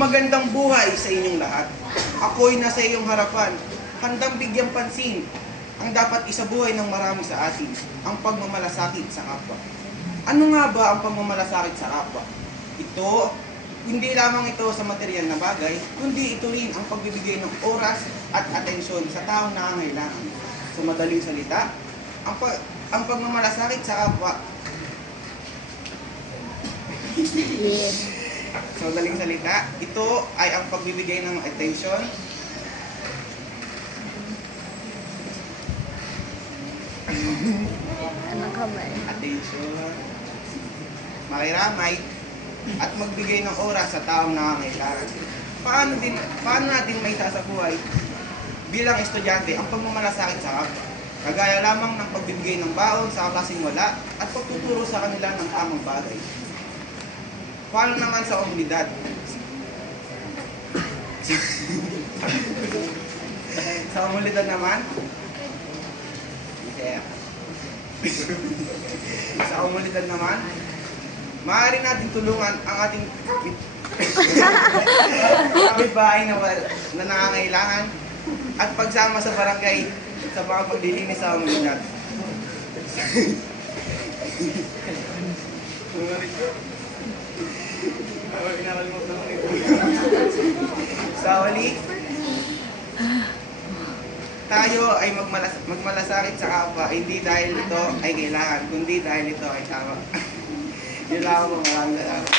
Magandang buhay sa inyong lahat. Ako'y nasa iyong harapan, handang bigyang pansin ang dapat isabuhay ng marami sa atin, ang pagmamalasakit sa kapwa. Ano nga ba ang pagmamalasakit sa kapwa? Ito, hindi lamang ito sa material na bagay, kundi ito rin ang pagbibigay ng oras at atensyon sa taong nangangailangan. Sa madaling salita, ang pagmamalasakit sa kapwa. Sa madaling salita, ito ay ang pagbibigay ng atensyon makiramay at magbigay ng oras sa taong nangangailangan. Paano natin may sasabuhay bilang estudyante ang pagmamalasakit sa kapwa? Kagaya lamang ng pagbibigay ng baon sa kakasing wala at pagtuturo sa kanila ng tamang bagay. Paano naman sa komunidad? Sa komunidad naman, sa komunidad naman, maaari natin tulungan ang ating kapitbahay na nangangailangan at pagsama sa barangay sa mga paglilinis sa komunidad. Sa huli, tayo ay magmalasakit sa kapwa, hindi dahil ito ay kailangan, kundi dahil ito ay tama. Yun lang ako, maraming salamat.